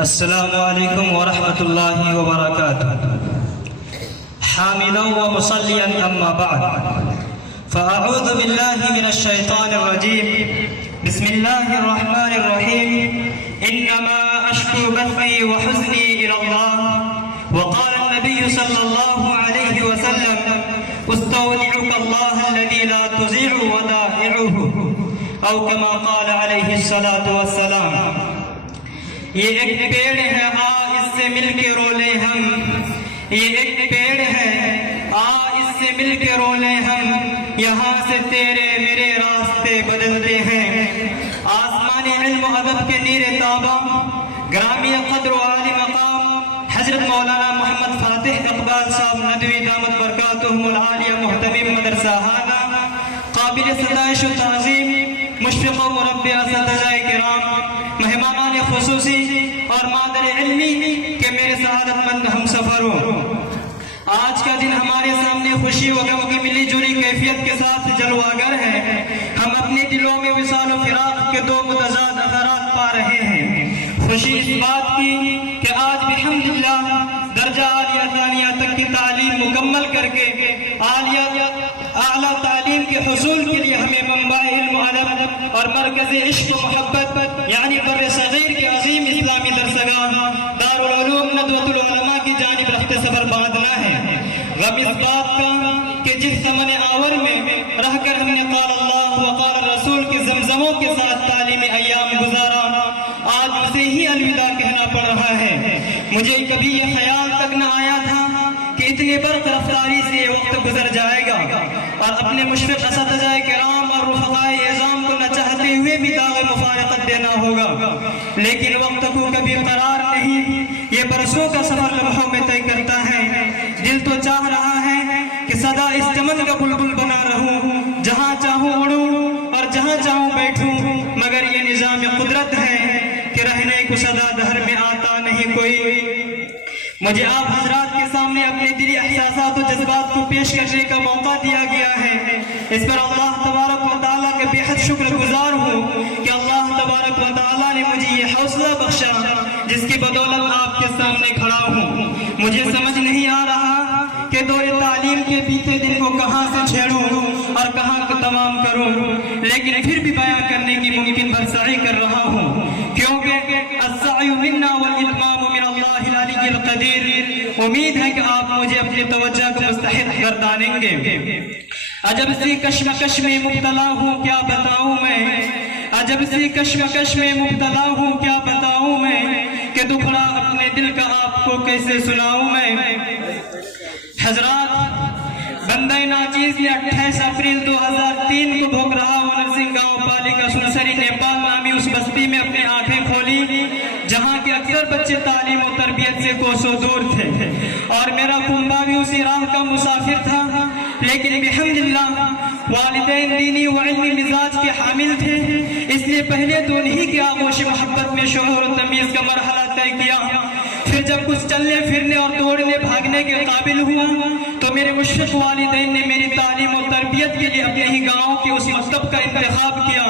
السلام علیکم ورحمۃ اللہ وبرکاتہ. حامدا ومصلیا اما بعد فاعوذ باللہ من الشیطان الرجیم. بسم اللہ الرحمن الرحیم. انما اشکو بثی وحزنی الی اللہ. وقال النبی صلی اللہ علیہ وسلم استودعک اللہ الذی لا تضیع ودائعہ او کما قال علیہ الصلاۃ والسلام. یہ ایک پیڑ ہے، آ اس سے مل کے رو لیں ہم. یہ ایک پیڑ ہے، آ اس سے مل کے رو لیں ہم. یہاں سے تیرے میرے راستے بدلتے ہیں. آسمانی علم و ادب کے نیر تابہ، گرامی قدر و عالی مقام حضرت مولانا محمد فاتح اقبال صاحب ندوی دامت برکاتہم العالیہ محتمم مدرسہ ہانا، قابل ستائش و تعظیم مشفق و مربی اساتذہ کرام، مہمانان خصوصی اور مادر علمی کہ میرے سعادت مند ہم سفروں. آج کا دن ہمارے سامنے خوشی و غم کی ملی جلی کیفیت کے ساتھ جلواگر ہے. ہم اپنے دلوں میں وصال و فراق کے دو متضاد اثرات پا رہے ہیں. خوشی اس بات کی کہ آج بحمدللہ درجہ عالیہ ثانیہ تک کی تعلیم مکمل کر کے اعلیٰ تعلیم کے حصول کے لیے ہمیں منبع علم و ادب اور مرکز عشق و محبت یعنی بر صغیر کے عظیم اسلامی درسگاہ دارالعلوم ندوۃ العلماء کی جانب رخت سفر باندھنا ہے. غم اس بات کا کہ جس زمن آور میں رہ کر ہم نے قال اللہ و قال الرسول کے زمزموں کے ساتھ تعلیم ایام گزارا، آج اسے ہی الوداع کہنا پڑ رہا ہے. مجھے کبھی یہ خیال تک نہ آیا تھا کہ اتنی برق رفتاری سے یہ وقت گزر جائے گا اور اپنے مشفق اساتذہ کرام اور رفقائے اعظام کو نہ چاہتے ہوئے بھی داغ مفارقت دینا ہوگا. لیکن وقت کو کبھی قرار نہیں، یہ برسوں کا سفر لمحوں میں طے کرتا ہے. دل تو چاہ رہا ہے کہ سدا اس چمن کا بلبل بنا رہوں، جہاں چاہوں اڑوں اور جہاں چاہوں بیٹھوں، مگر یہ نظام قدرت ہے کہ رہنے کو سدا دہر میں آتا نہیں کوئی. مجھے آپ حضرات کے سامنے اپنے دلی احساسات و جذبات کو پیش کرنے کا موقع دیا گیا ہے. اس پر اللہ تبارک و تعالیٰ کے بے حد شکر گزار ہوں کہ اللہ تبارک و تعالیٰ نے مجھے یہ حوصلہ بخشا جس کی بدولت آپ کے سامنے کھڑا ہوں. مجھے سمجھ نہیں آ رہا کہ دور تعلیم کے بیتے دن کو کہاں سے چھیڑوں اور کہاں کو تمام کروں، لیکن پھر بھی بیان کرنے کی ممکن بھرسعی کر رہا ہوں کیونکہ السعی منا والاتمام من اللہ العلی القدیر. امید ہے کہ آپ مجھے اپنی توجہ کو مستحق گردانیں گے. عجب سی کشمکش میں مبتلا ہوں کیا بتاؤں میں، عجب سی کشمکش میں مبتلا ہوں کیا بتاؤں میں، کہ دکھڑا اپنے دل کا آپ کو کیسے سناؤں میں. حضرات، بندہ ناچیز نے 28 اپریل 2003 کو بھوکرہا و نرسنگ گاؤں پالیکا سنسری نیپال نامی اس بستی میں اپنی آنکھیں کھولی جہاں کے اکثر بچے تعلیم و تربیت سے کوسوں دور تھے اور میرا کنبہ بھی اسی راہ کا مسافر تھا. لیکن بحمدللہ والدین دینی و علمی مزاج کے حامل تھے، اس لیے پہلے تو انہی کے آغوش محبت میں شعور و تمیز کا مرحلہ طے کیا. پھر جب کچھ چلنے پھرنے اور دوڑنے بھاگنے کے قابل ہوا تو میرے مشفق والدین نے میری تعلیم و تربیت کے لیے اپنے ہی گاؤں کے اس مکتب کا انتخاب کیا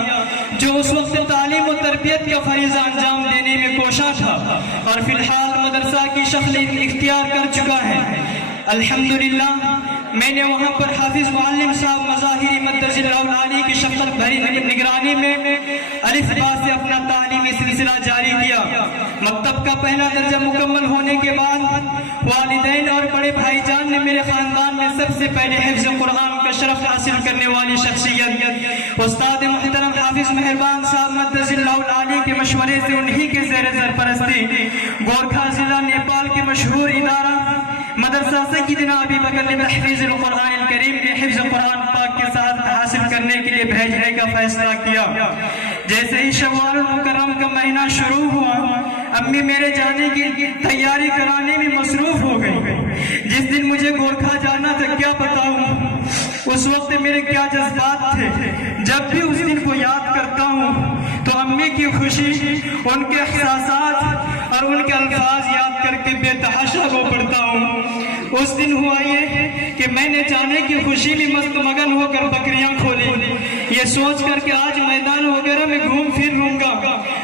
جو اس وقت تعلیم و تربیت کا فریضہ انجام دینے میں کوشاں تھا اور فی الحال مدرسہ کی شکل اختیار کر چکا ہے. الحمدللہ میں نے وہاں پر حافظ معلم صاحب مظاہری مدرج اللہ العالی کی شفقت بھری نگرانی میں الف با سے اپنا تعلیمی سلسلہ جاری کیا. مکتب کا پہلا درجہ مکمل ہونے کے بعد والدین اور بڑے بھائی جان نے میرے خاندان میں سب سے پہلے حفظ قرآن کا شرف حاصل کرنے والی شخصیت استاد محترم حافظ مہربان صاحب مدرج اللہ العالی کے مشورے سے انہی کے زیر سرپرستی گورکھا ضلع نیپال کے مشہور ادارہ مدرسہ سیدنا ابی بکر نے تحفیظ القرآن الکریم کے حفظ قرآن پاک کے ساتھ حاصل کرنے کے لیے بھیجنے کا فیصلہ کیا. جیسے ہی شوال المکرم کا مہینہ شروع ہوا امی میرے جانے کی تیاری کرانے میں مصروف ہو گئی. جس دن مجھے گورکھا جانا تھا کیا بتاؤں اس وقت میرے کیا جذبات تھے. جب بھی اس دن کو یاد کرتا ہوں تو امی کی خوشی، ان کے احساسات اور ان کے الفاظ یاد کر کے بے تحاشا رو پڑتا ہوں. اس دن ہوا یہ کہ میں نے جانے کی خوشی میں مست مگن ہو کر بکریاں کھولی، یہ سوچ کر کہ آج میدان وغیرہ میں گھوم پھر لوں گا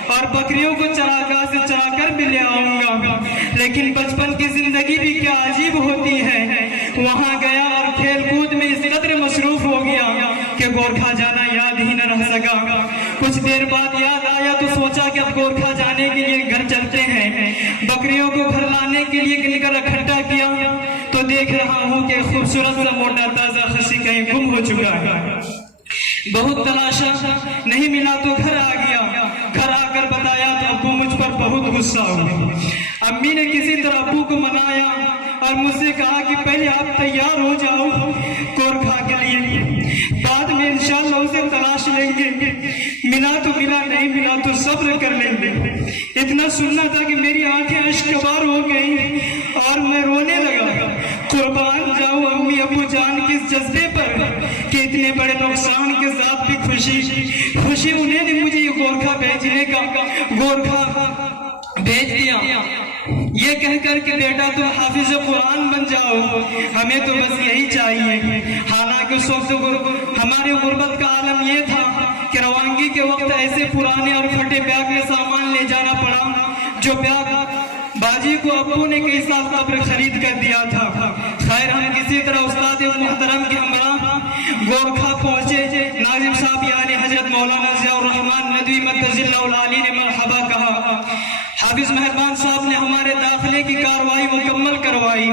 اور بکریوں کو چراگاہ سے چرا کر بھی لے آؤں گا، لیکن بچپن کی زندگی بھی کیا عجیب ہوتی ہے۔ وہاں گیا اور کھیل کود میں اس قدر مصروف ہو گیا کہ گورکھا جانا یاد ہی نہ رہ سکا۔ کچھ دیر بعد یاد آیا تو سوچا کہ اب گورکھا جانے کے لیے گھر چلتے ہیں۔ بکریوں کو گھر لانے کے لیے نکل اکٹھا کیا تو دیکھ رہا ہوں کہ خوبصورت سا موٹا تازہ خصی کہیں گم ہو چکا ہے۔ بہت تلاشا نہیں ملا تو گھر آ گیا۔ گھر آ کر بتایا تو ابو مجھ پر بہت غصہ ہوئے۔ امی نے کسی طرح ابو کو منایا اور مجھ سے کہا کہ پہلے آپ تیار ہو جاؤ گورکھا کے لیے، بعد میں انشاءاللہ اسے تلاش لیں گے، ملا تو ملا، نہیں ملا تو صبر کر لیں گے۔ اتنا سننا تھا کہ میری آنکھیں اشک بار ہو گئی اور میں رونے لگا۔ قربان جاؤ امی ابو جان کے اس جذبے پر کہ اتنے بڑے نقصان کے ساتھ بھی خوشی انہیں نے مجھے یہ گورکھا بھیجنے کا گورکھا بھیج دیا، یہ کہہ کر کہ بیٹا تم حافظ قرآن بن جاؤ، ہمیں تو بس یہی چاہیے۔ حالانکہ اس وقت ہمارے غربت کا عالم یہ تھا کہ روانگی کے وقت ایسے پرانے اور پھٹے بیگ میں سامان لے جانا پڑا جو بیگ باجی کو ابو نے کئی سال قبل خرید کر دیا تھا۔ خیر ہم کسی طرح استاد محترم کے ہمراہ گورکھا پہنچے۔ ناظم صاحب یعنی حضرت مولانا ضیاء الرحمن ندوی مدظ اللہ العالی نے مرحبا کہا۔ حافظ مہربان صاحب نے ہمارے داخلے کی کاروائی مکمل کروائی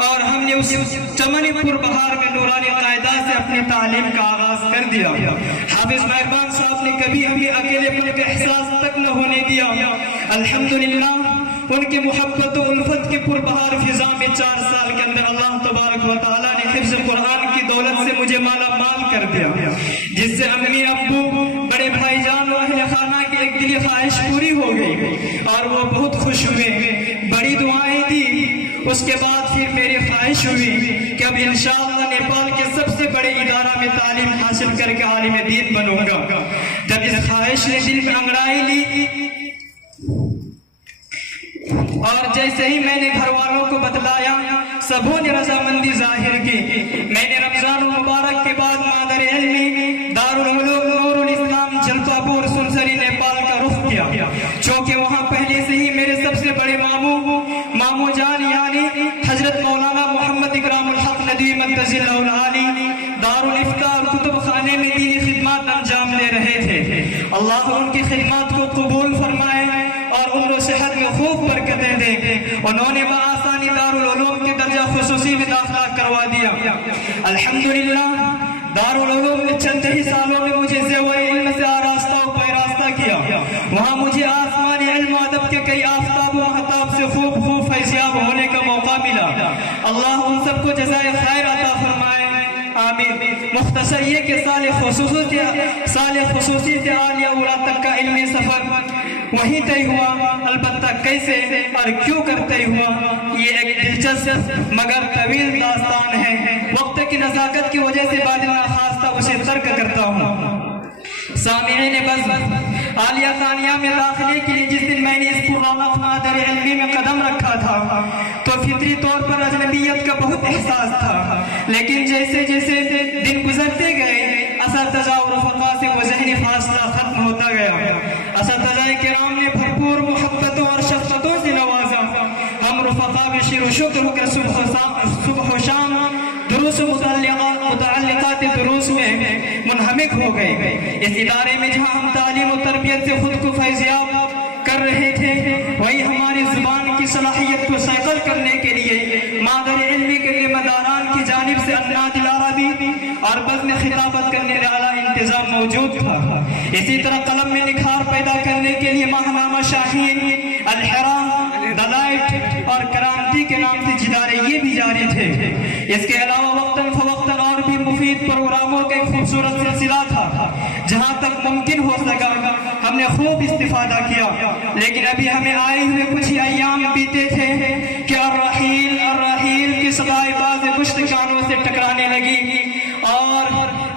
اور ہم نے اس چمن پور بہار میں نورانی قاعدہ سے اپنی تعلیم کا آغاز کر دیا۔ حافظ مہربان صاحب نے کبھی ہمیں اکیلے پن کا احساس تک نہ ہونے دیا۔ الحمدللہ ان کی محبت و الفت کی پربہار فضا میں 4 سال کے اندر اللہ تبارک و تعالیٰ نے حفظ قرآن کی دولت سے مجھے مالا مال کر دیا، جس سے امی ابو بڑے بھائی جان و اہل خانہ کی ایک دلی خواہش پوری ہو گئی اور وہ بہت خوش ہوئے، بڑی دعائیں دی۔ اس کے بعد پھر میری خواہش ہوئی کہ اب انشاءاللہ نیپال کے سب سے بڑے ادارہ میں تعلیم حاصل کر کے عالم دین بنوں گا۔ جب اس خواہش نے دل میں انگڑائی لی اور جیسے ہی میں نے گھر والوں کو بتلایا سبوں نے رضامندی ظاہر کی۔ میں نے رمضان المبارک کے بعد مادر علمی دارالعلوم نور الاسلام جلپا پور سنسری نیپال کا رخ کیا، چونکہ وہاں پہلے سے ہی میرے سب سے بڑے مامو جان یعنی حضرت مولانا محمد اکرام الحق ندوی مدظ اللہ العالی دارالفتاء اور کتب خانے میں دینی خدمات انجام دے رہے تھے۔ اللہ ان کی خدمات کو قبول فرمائے اور عمر و صحت میں خوب برکتیں دے۔ انہوں نے بآسانی دارالعلوم کے درجہ خصوصی میں داخلہ کروا دیا۔ الحمدللہ دارالعلوم نے چند ہی سالوں میں مجھے زیور علم سے آراستہ و پیراستہ کیا۔ وہاں مجھے آسمان علم و ادب کے کئی آفتاب و احتاب سے خوب فیضیاب ہونے کا موقع ملا۔ اللہ ان سب کو جزائے خیر عطا فرمائے، آمین۔ مختصر یہ کہ سال خصوصی سے عالیہ اولا تک کا علمی سفر وہیں طے ہوا، البتہ کیسے اور کیوں کر طے ہوا یہ ایک دلچسپ مگر طویل داستان ہے۔ وقت کی نزاکت کی وجہ سے بعد ناخواستہ اسے ترک کرتا ہوں۔ سامعین بس عالیہ ثانیہ میں داخلے کے لیے جس دن میں نے اس پررونق مادر علمی میں قدم رکھا تھا تو فطری طور پر اجنبیت کا بہت احساس تھا، لیکن جیسے جیسے دن گزرتے گئے اساتذہ اور رفقا سے وہ ذہنی فاصلہ ختم ہوتا گیا۔ اساتذہ کرام نے بھرپور محبتوں اور شفقتوں سے نوازا۔ ہم رفقا میں شیر و شکر ہو کر صبح و شام دروس و متعلقات دروس میں منہمک ہو گئے۔ اس ادارے میں جہاں ہم تعلیم و تربیت سے خود کو فیضیاب کر رہے تھے، وہی ہماری زبان کی صلاحیت کو سیکل کرنے کے لیے مادر علمی کے ذمہ داران کی جانب سے اناد العربی اور بزم خطابت کرنے والا انتظام موجود تھا۔ اسی طرح قلم میں نکھار پیدا کرنے کے لیے ماہنامہ شاہین، الحرام، دلائٹ اور کرانتی کے نام سے ادارے یہ بھی جاری تھے۔ اس کے علاوہ وقتاً فوقتاً اور بھی مفید پروگراموں کا ایک خوبصورت سلسلہ تھا۔ جہاں تک ممکن ہو سکا ہم نے خوب استفادہ کیا، لیکن ابھی ہمیں آئے ہوئے کچھ ہی ایام بیتے تھے کہ الرحیل کی صدائے باز پشت کانوں سے ٹکرانے لگی اور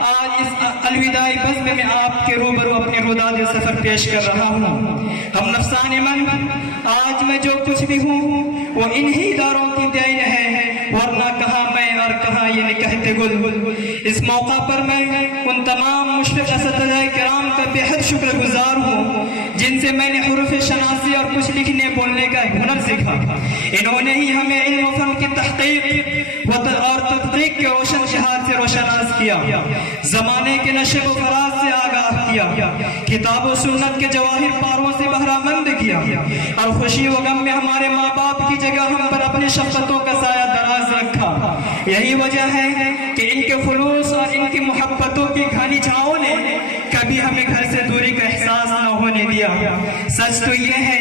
آج اس الوداعی بزم میں آپ کے روبرو اپنے روداد سفر پیش کر رہا ہوں۔ ہم نفسان من آج میں جو کچھ بھی ہوں وہ انہی اداروں کی دین ہے، ورنہ کہاں میں اور کہاں یہ نکہتے گل۔ اس موقع پر میں ان تمام مشفق اساتذہ کرام کا بے حد شکر گزار ہوں سے میں نے حروف شناسی اور کچھ لکھنے بولنے کا ہنر سیکھا۔ انہوں نے ہی ہمیں علم و فن کی تحقیق اور تدقیق کے روشن شہاد سے روشناس کیا، زمانے کے نشو و فراز سے آگاہ کیا، کتاب و سنت کے جواہر پاروں سے بہرہ مند کیا، اور خوشی و غم میں ہمارے ماں باپ کی جگہ ہم پر اپنی شفقتوں کا سایہ دراز رکھا۔ یہی وجہ ہے کہ ان کے خلوص اور ان کی محبتوں کی گھنی چھاؤں نے کبھی ہمیں گھر سے دوری کا احساس نہ ہونے دیا۔ سچ تو یہ ہے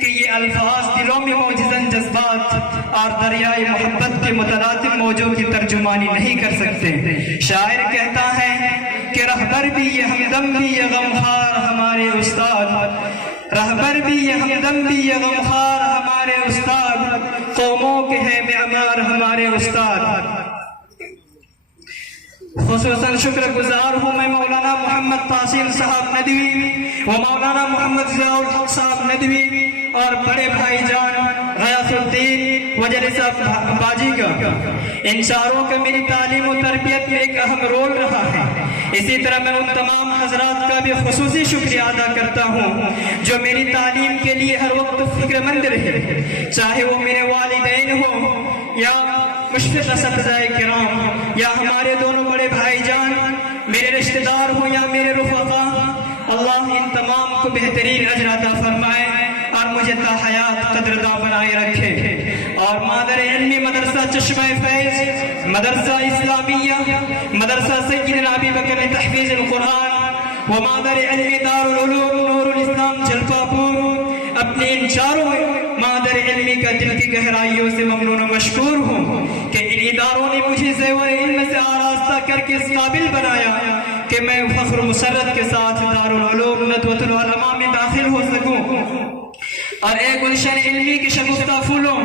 کہ یہ الفاظ دلوں میں موجزن جذبات اور دریائے محبت کے متلاطم موجوں کی ترجمانی نہیں کر سکتے۔ شاعر کہتا ہے کہ رہبر بھی یہ ہمدم بھی یہ غمخوار ہمارے استاد، رہبر بھی یہ ہمدم بھی یہ غمخوار ہمارے استاد، قوموں کے ہیں معمار ہمارے استاد۔ خصوصاً شکر گزار ہوں میں مولانا محمد قاسم صاحب ندوی و مولانا محمد ضیاء الحق صاحب ندوی اور بڑے بھائی جان غیاث الدین وجلی صاحب باجی کا۔ ان چاروں کا میری تعلیم و تربیت میں ایک اہم رول رہا ہے۔ اسی طرح میں ان تمام حضرات کا بھی خصوصی شکریہ ادا کرتا ہوں جو میری تعلیم کے لیے ہر وقت فکر مند رہے، چاہے وہ میرے والدین ہوں یا مشفق اساتذہ کرام یا ہمارے دونوں بڑے بھائی جان، میرے رشتہ دار ہوں یا میرے رفقا۔ اللہ ان تمام کو بہترین اجر عطا فرمائے اور مجھے تا حیات قدرداں بنائے رکھے۔ اور مادر علمی مدرسہ چشمہ فیض، مدرسہ اسلامیہ، مدرسہ سیدنا ابی بکر تحفیظ القرآن و مادر علمی دار العلوم نور الاسلام جلپا پور، اپنے ان چاروں مادر علمی کا دل کی گہرائیوں سے ممنون و مشکور ہوں کہ ان اداروں نے مجھے زیور علم سے آراستہ کر کے اس قابل بنایا کہ میں فخر و مسرت کے ساتھ دارالعلوم ندوۃ العلماء میں داخل ہو سکوں اور ایک گلشن علمی کی شگفتہ پھولوں۔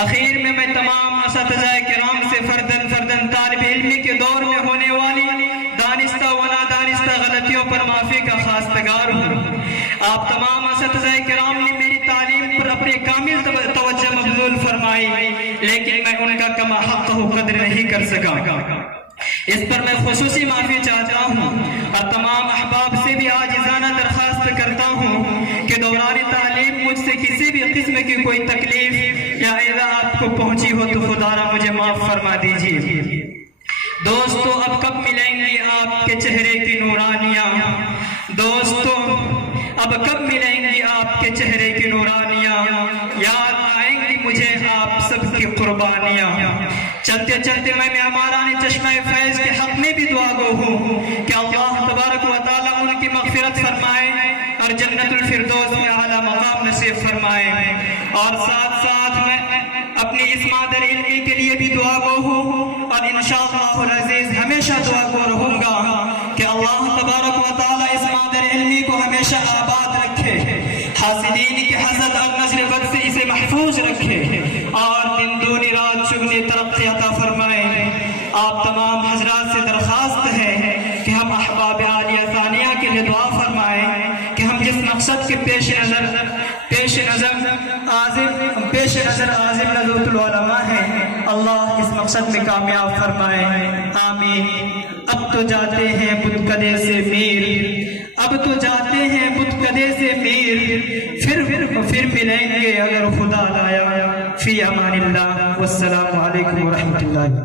اخیر میں تمام اساتذہ کرام سے فردن طالب علمی کے دور میں ہونے والی دانستہ و نادانستہ غلطیوں پر معافی کا خواستگار ہوں۔ آپ تمام اساتذہ کرام نے میری تعلیم پر اپنی کامل توجہ مبذول فرمائی، لیکن میں ان کا کما حق و قدر نہیں کر سکا۔ اس پر میں خصوصی معافی چاہتا ہوں اور تمام احباب سے بھی عاجزانہ درخواست کرتا ہوں کہ دوران تعلیم مجھ سے کسی بھی قسم کی کوئی تکلیف یا ایذا آپ کو پہنچی ہو تو خدا را مجھے معاف فرما دیجیے۔ دوستو اب کب ملیں گی آپ کے چہرے کی نورانیاں، دوستو اب کب ملیں گی آپ کے چہرے کی نورانیاں، یاد آئیں گی مجھے آپ سب کی قربانیاں۔ چلتے چلتے میں معماران چشمہ فیض کے حق میں بھی دعا گو ہوں کہ اللہ تبارک و تعالیٰ ان کی مغفرت فرمائے اور جنت الفردوس میں اعلیٰ مقام نصیب فرمائے۔ اور ساتھ ساتھ میں اپنی اس مادر علمی کے لیے بھی دعا گو ہوں اور انشاءاللہ العزیز ہمیشہ دعا گو رہوں گا کہ اللہ تبارک و تعالیٰ اس مادر علمی کو ہمیشہ آباد رکھے، حاسدین کی حسد اور نظر بد سے اسے محفوظ رکھے اور دن دونی رات چگنی ترقی عطا فرمائے۔ آپ تمام حضرات سے درخواست ہے کہ ہم احباب عالیہ ثانیہ کے لیے دعا فرمائیں کہ ہم جس مقصد کے پیش نظر عازم ندوۃ العلماء ہیں، اللہ اس مقصد میں کامیاب فرمائے، آمین۔ اب تو جاتے ہیں بت کدے سے میر، اب تو جاتے ہیں بت کدے سے میر، پھر ملیں گے اگر خدا لایا۔ فی امان اللہ، والسلام علیکم ورحمۃ اللہ۔